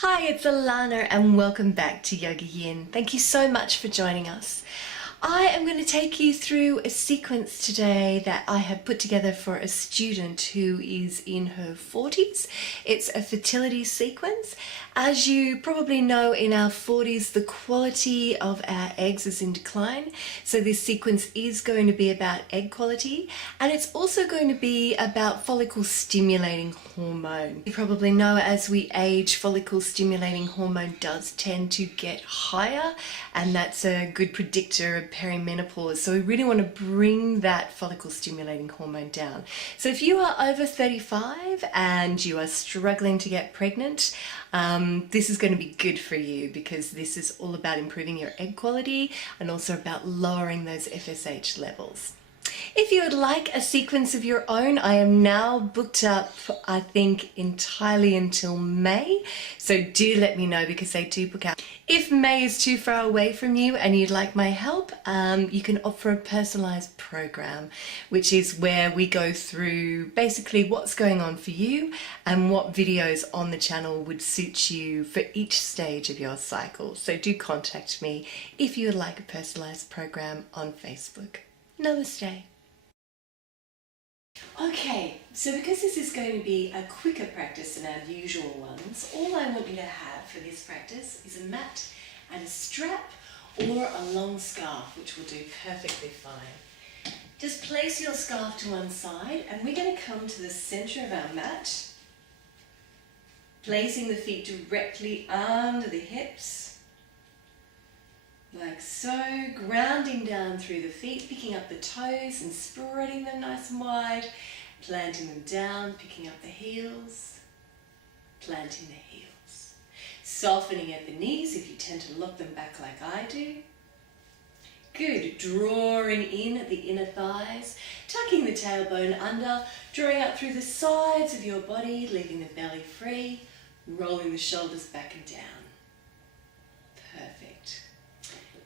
Hi, it's Allannah and welcome back to YogaYin. Thank you so much for joining us. I am going to take you through a sequence today that I have put together for a student who is in her 40s. It's a fertility sequence. As you probably know, in our 40s the quality of our eggs is in decline, so this sequence is going to be about egg quality, and it's also going to be about follicle stimulating hormone. You probably know as we age, follicle stimulating hormone does tend to get higher, and that's a good predictor of perimenopause. So we really want to bring that follicle stimulating hormone down. So if you are over 35 and you are struggling to get pregnant, this is going to be good for you, because this is all about improving your egg quality and also about lowering those FSH levels. If you would like a sequence of your own, I am now booked up, I think, entirely until May. So do let me know, because they do book out. If May is too far away from you and you'd like my help, you can opt for a personalized program, which is where we go through basically what's going on for you and what videos on the channel would suit you for each stage of your cycle. So do contact me if you would like a personalized program on Facebook. Namaste. Okay, so because this is going to be a quicker practice than our usual ones, all I want you to have for this practice is a mat and a strap or a long scarf, which will do perfectly fine. Just place your scarf to one side, and we're going to come to the center of our mat, placing the feet directly under the hips, like so, grounding down through the feet, picking up the toes and spreading them nice and wide, planting them down, picking up the heels, planting the heels. Softening at the knees if you tend to lock them back like I do. Good, drawing in at the inner thighs, tucking the tailbone under, drawing up through the sides of your body, leaving the belly free, rolling the shoulders back and down. Perfect.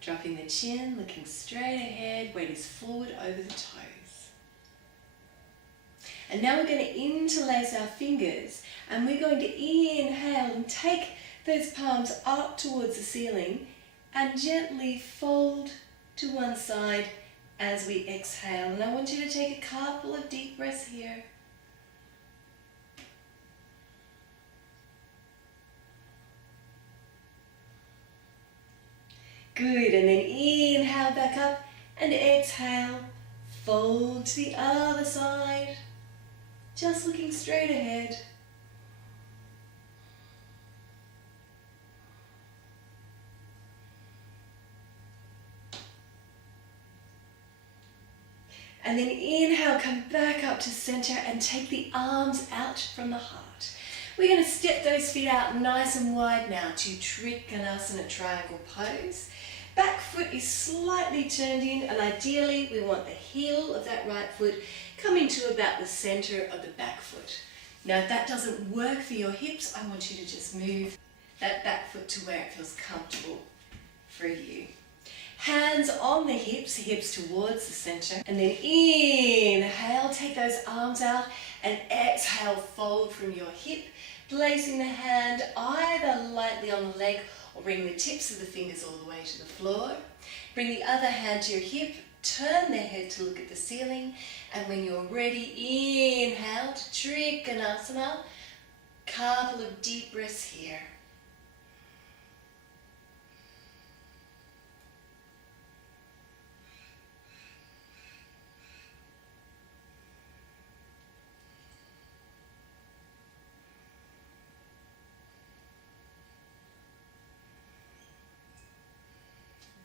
Dropping the chin, looking straight ahead, weight is forward over the toes. And now we're going to interlace our fingers, and we're going to inhale and take those palms up towards the ceiling and gently fold to one side as we exhale. And I want you to take a couple of deep breaths here. Good, and then inhale back up and exhale, fold to the other side, just looking straight ahead. And then inhale, come back up to center and take the arms out from the heart. We're going to step those feet out nice and wide now to Trikonasana triangle pose. Back foot is slightly turned in, and ideally we want the heel of that right foot coming to about the center of the back foot. Now if that doesn't work for your hips, I want you to just move that back foot to where it feels comfortable for you. Hands on the hips towards the center, and then inhale, take those arms out, and exhale, fold from your hip, placing the hand either lightly on the leg or bring the tips of the fingers all the way to the floor. Bring the other hand to your hip, turn the head to look at the ceiling, and when you're ready, inhale to Trikonasana. Couple of deep breaths here.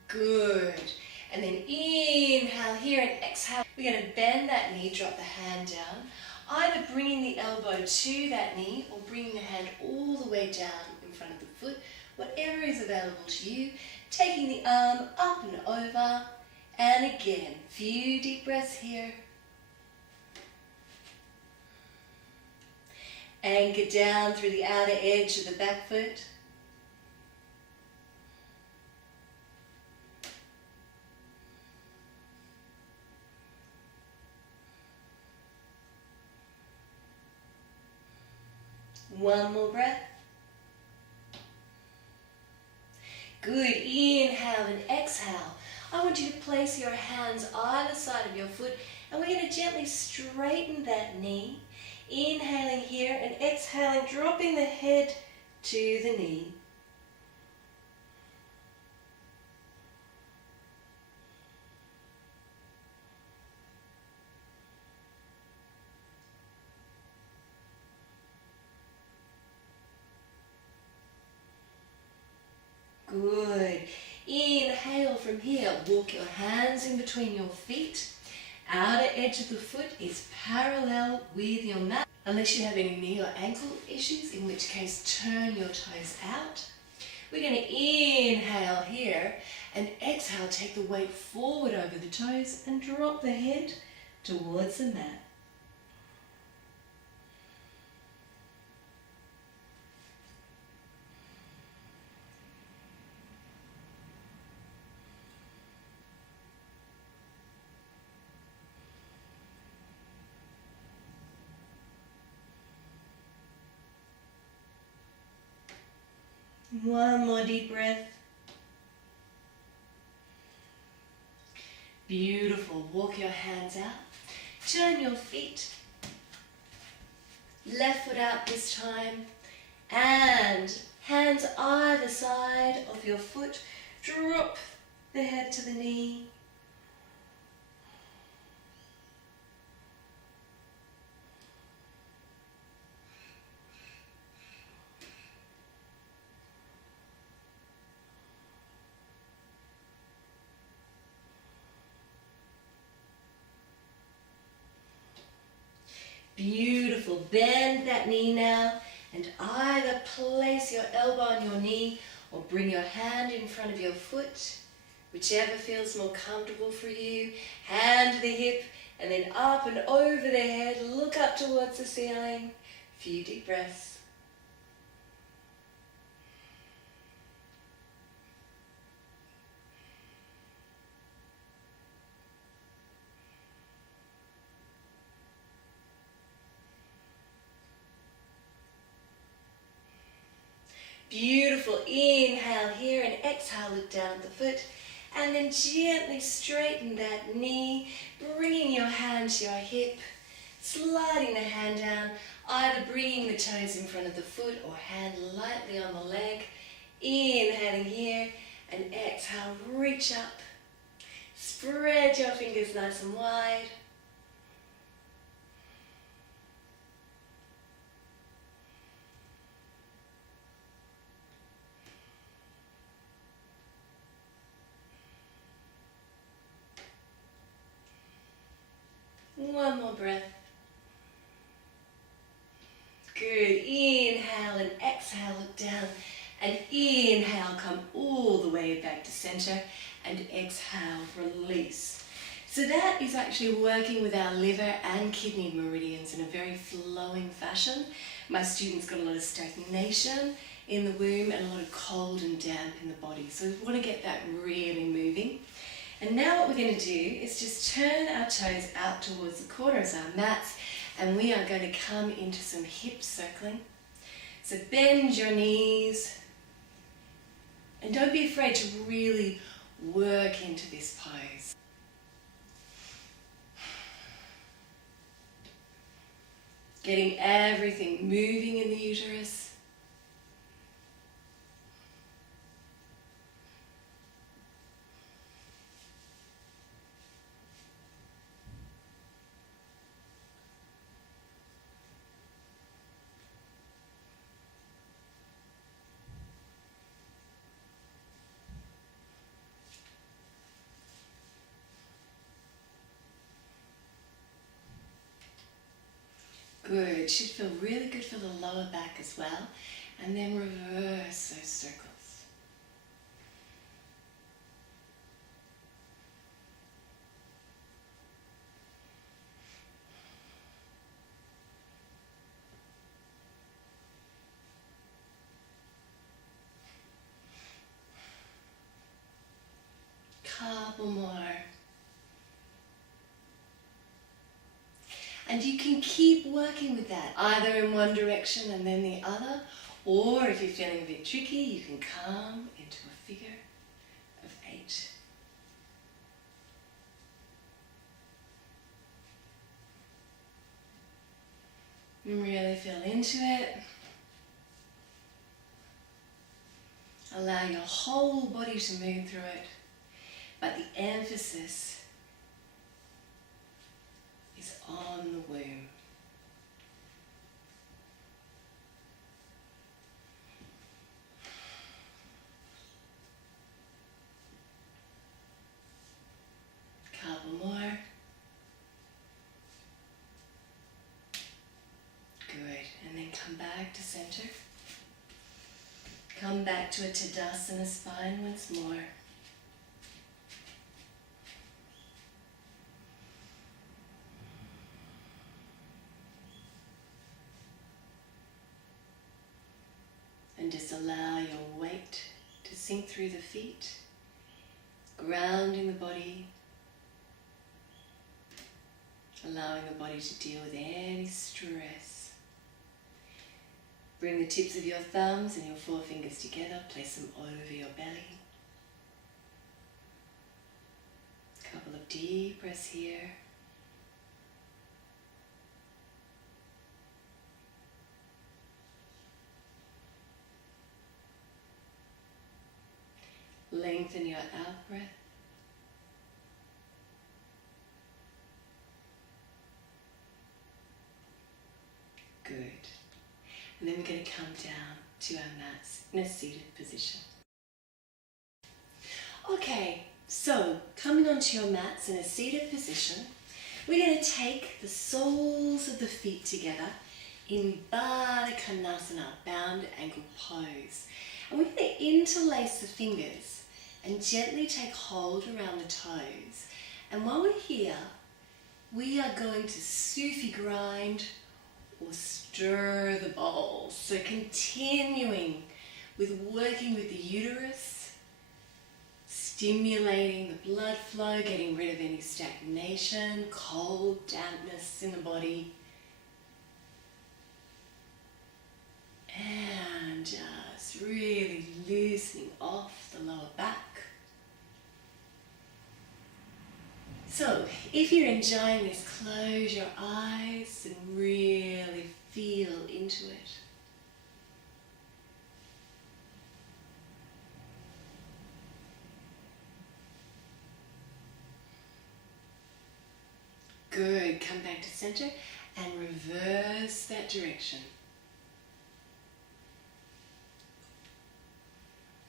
Good. And then inhale here and exhale. We're going to bend that knee, drop the hand down, either bringing the elbow to that knee or bringing the hand all the way down in front of the foot, whatever is available to you. Taking the arm up and over, and again, few deep breaths here. Anchor down through the outer edge of the back foot. One more breath. Good. Inhale and exhale. I want you to place your hands either side of your foot, and we're going to gently straighten that knee. Inhaling here and exhaling, dropping the head to the knee. Good. Inhale from here. Walk your hands in between your feet. Outer edge of the foot is parallel with your mat. Unless you have any knee or ankle issues, in which case turn your toes out. We're going to inhale here and exhale. Take the weight forward over the toes and drop the head towards the mat. One more deep breath. Beautiful. Walk your hands out. Turn your feet. Left foot out this time. And hands either side of your foot. Drop the head to the knee. Beautiful. Bend that knee now and either place your elbow on your knee or bring your hand in front of your foot, whichever feels more comfortable for you. Hand to the hip and then up and over the head. Look up towards the ceiling. A few deep breaths. Beautiful. Inhale here and exhale, look down at the foot. And then gently straighten that knee, bringing your hand to your hip, sliding the hand down, either bringing the toes in front of the foot or hand lightly on the leg. Inhaling here and exhale, reach up. Spread your fingers nice and wide. One more breath. Good. Inhale and exhale, look down. And inhale, come all the way back to center. And exhale, release. So that is actually working with our liver and kidney meridians in a very flowing fashion. My students got a lot of stagnation in the womb and a lot of cold and damp in the body. So we want to get that really moving. And now what we're going to do is just turn our toes out towards the corners of our mats, and we are going to come into some hip circling. So bend your knees and don't be afraid to really work into this pose. Getting everything moving in the uterus. Good. Should feel really good for the lower back as well. And then reverse those circles. Couple more. And you can keep working with that, either in one direction and then the other, or if you're feeling a bit tricky, you can come into a figure of 8. And really feel into it. Allow your whole body to move through it, but the emphasis is on the womb. Couple more. Good, and then come back to center. Come back to a Tadasana spine once more. And just allow your weight to sink through the feet, grounding the body, allowing the body to deal with any stress. Bring the tips of your thumbs and your forefingers together, place them over your belly. A couple of deep breaths here. Lengthen your out breath. Good. And then we're going to come down to our mats in a seated position. Okay, so coming onto your mats in a seated position, we're going to take the soles of the feet together in Baddha Konasana, bound ankle pose. And we're going to interlace the fingers and gently take hold around the toes. And while we're here, we are going to Sufi grind or stir the bowls. So continuing with working with the uterus, stimulating the blood flow, getting rid of any stagnation, cold, dampness in the body. And just really loosening off the lower back. So, if you're enjoying this, close your eyes and really feel into it. Good, come back to center and reverse that direction.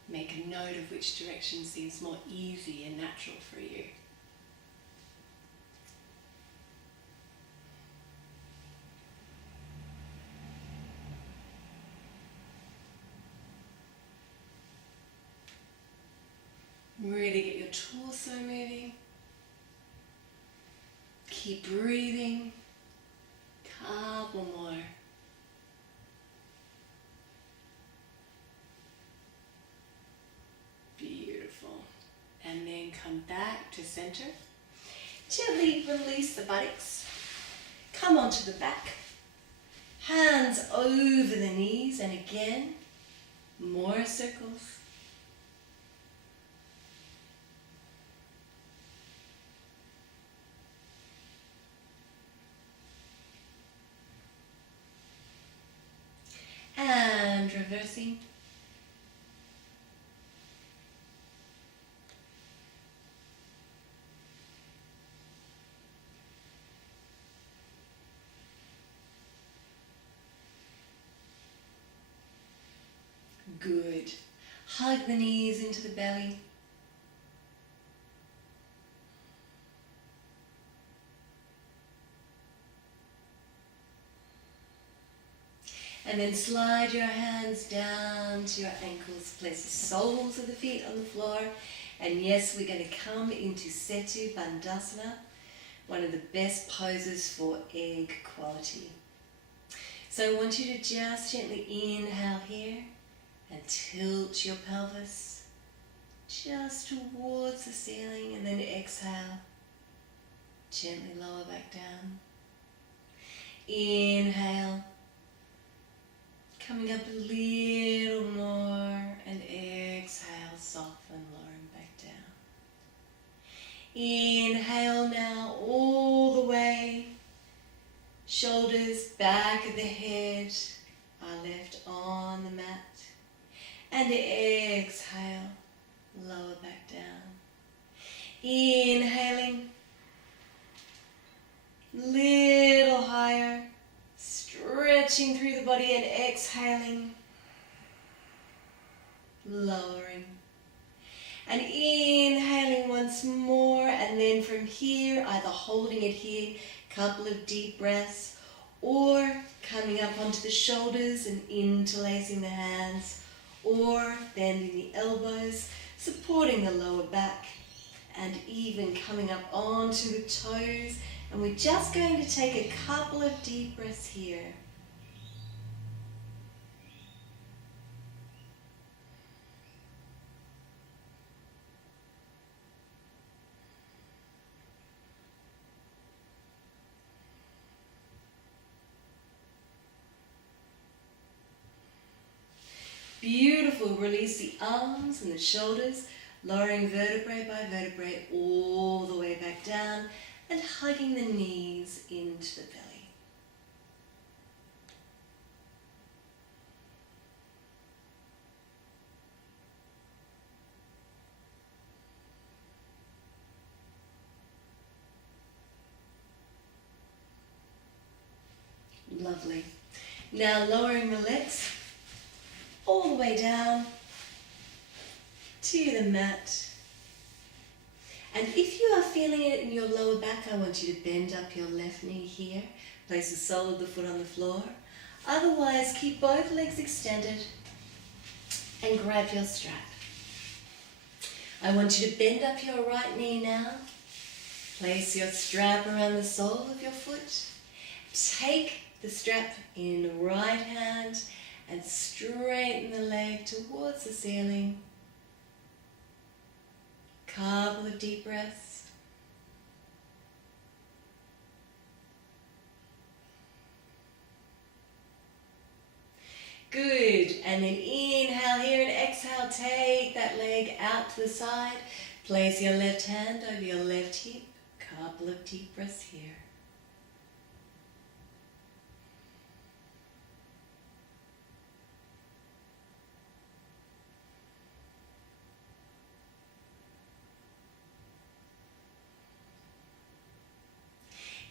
Make a note of which direction seems more easy and natural for you. Really get your torso moving. Keep breathing. Couple more. Beautiful. And then come back to center. Gently release the buttocks. Come onto the back. Hands over the knees, and again, more circles. And reversing. Good. Hug the knees into the belly. And then slide your hands down to your ankles. Place the soles of the feet on the floor. And yes, we're going to come into Setu Bandhasana, one of the best poses for egg quality. So I want you to just gently inhale here and tilt your pelvis just towards the ceiling, and then exhale. Gently lower back down. Inhale. Coming up a little more, and exhale, soften. Shoulders, back of the head are left on the mat. And exhale, lower back down. Inhaling, little higher, stretching through the body, and exhaling, lowering. And inhaling once more, and then from here, either holding it here, couple of deep breaths, or coming up onto the shoulders and interlacing the hands, or bending the elbows, supporting the lower back, and even coming up onto the toes. And we're just going to take a couple of deep breaths here. Beautiful. Release the arms and the shoulders, lowering vertebrae by vertebrae all the way back down and hugging the knees into the belly. Lovely. Now lowering the legs all the way down to the mat. And if you are feeling it in your lower back, I want you to bend up your left knee here. Place the sole of the foot on the floor. Otherwise, keep both legs extended and grab your strap. I want you to bend up your right knee now. Place your strap around the sole of your foot. Take the strap in the right hand and straighten the leg towards the ceiling. Couple of deep breaths. Good. And then inhale here and exhale. Take that leg out to the side. Place your left hand over your left hip. Couple of deep breaths here.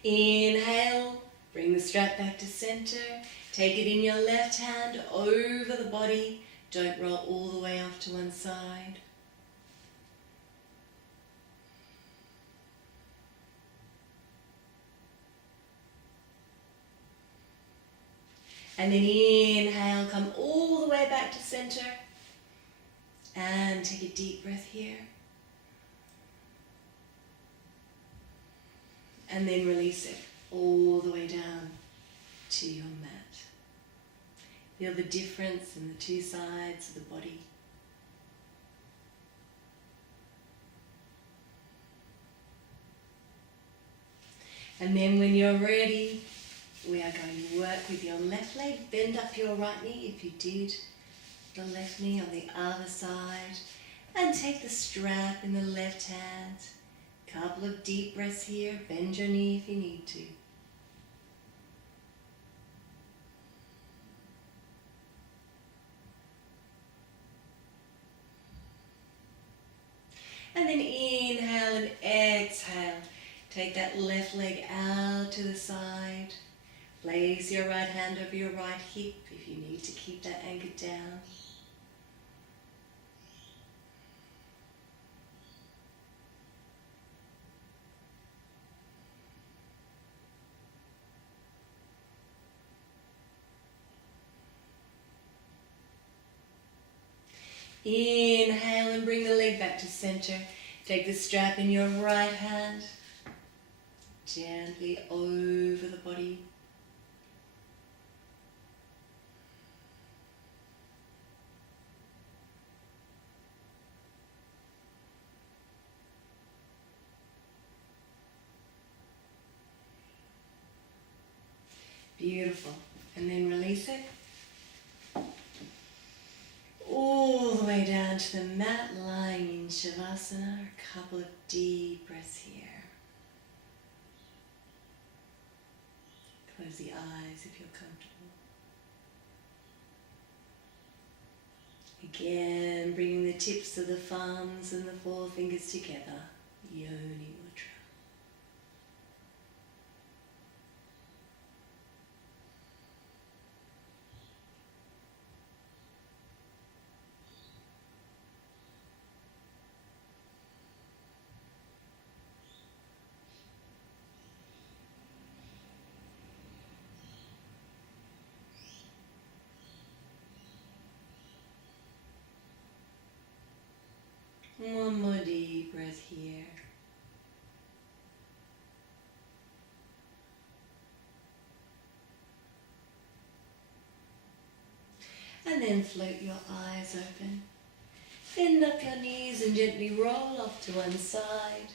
Inhale, bring the strap back to center. Take it in your left hand over the body. Don't roll all the way off to one side. And then inhale, come all the way back to center. And take a deep breath here. And then release it all the way down to your mat. Feel the difference in the two sides of the body. And then when you're ready, we are going to work with your left leg. Bend up your right knee if you did the left knee on the other side. And take the strap in the left hand. Couple of deep breaths here. Bend your knee if you need to. And then inhale and exhale. Take that left leg out to the side. Place your right hand over your right hip if you need to keep that anchored down. Inhale and bring the leg back to center. Take the strap in your right hand, gently over the body. Beautiful. And then release it. All the way down to the mat, lying in Savasana. A couple of deep breaths here. Close the eyes if you're comfortable. Again, bringing the tips of the thumbs and the forefingers together. Yoni Mudra. One more deep breath here. And then float your eyes open. Bend up your knees and gently roll off to one side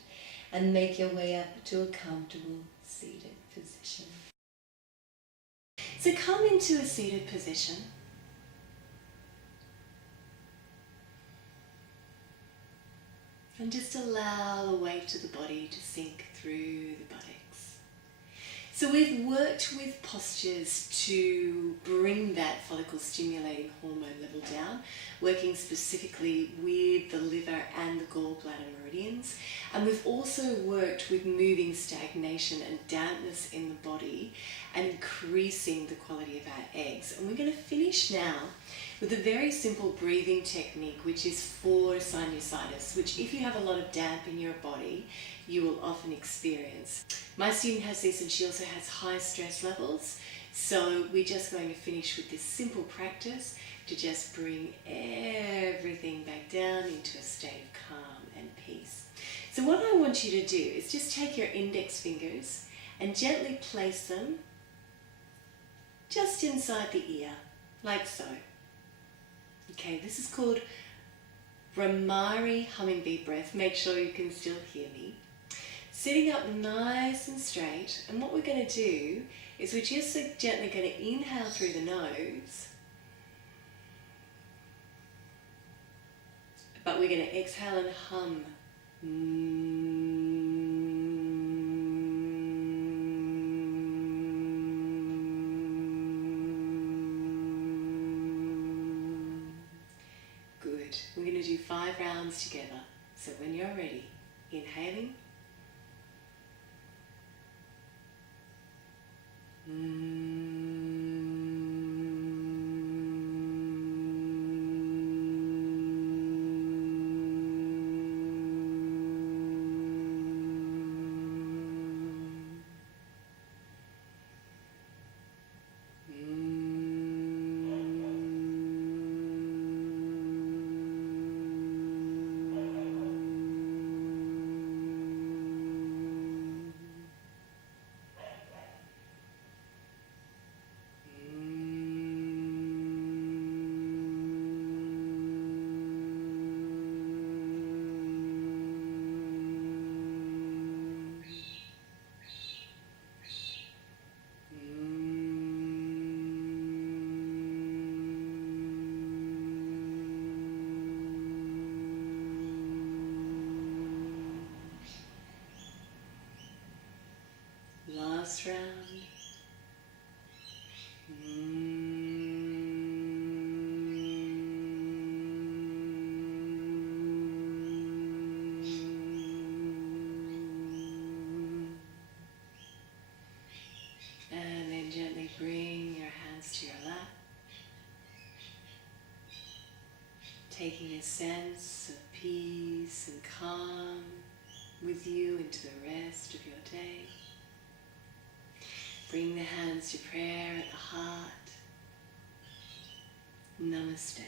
and make your way up to a comfortable seated position. So come into a seated position. And just allow the weight of the body to sink through the buttocks. So we've worked with postures to bring that follicle stimulating hormone level down, working specifically with the liver and the gallbladder meridians. And we've also worked with moving stagnation and dampness in the body and increasing the quality of our eggs. And we're going to finish now with a very simple breathing technique, which is for sinusitis, which if you have a lot of damp in your body, you will often experience. My student has this and she also has high stress levels. So we're just going to finish with this simple practice to just bring everything back down into a state of calm and peace. So what I want you to do is just take your index fingers and gently place them just inside the ear, like so. Okay, this is called Brahmari hummingbee breath. Make sure you can still hear me. Sitting up nice and straight, and what we're going to do is we're just gently going to inhale through the nose, but we're going to exhale and hum. Good. We're going to do 5 rounds together. So when you're ready, inhaling. Last round. And then gently bring your hands to your lap, taking a sense of peace and calm with you into the rest of your day. Bring the hands to prayer at the heart. Namaste.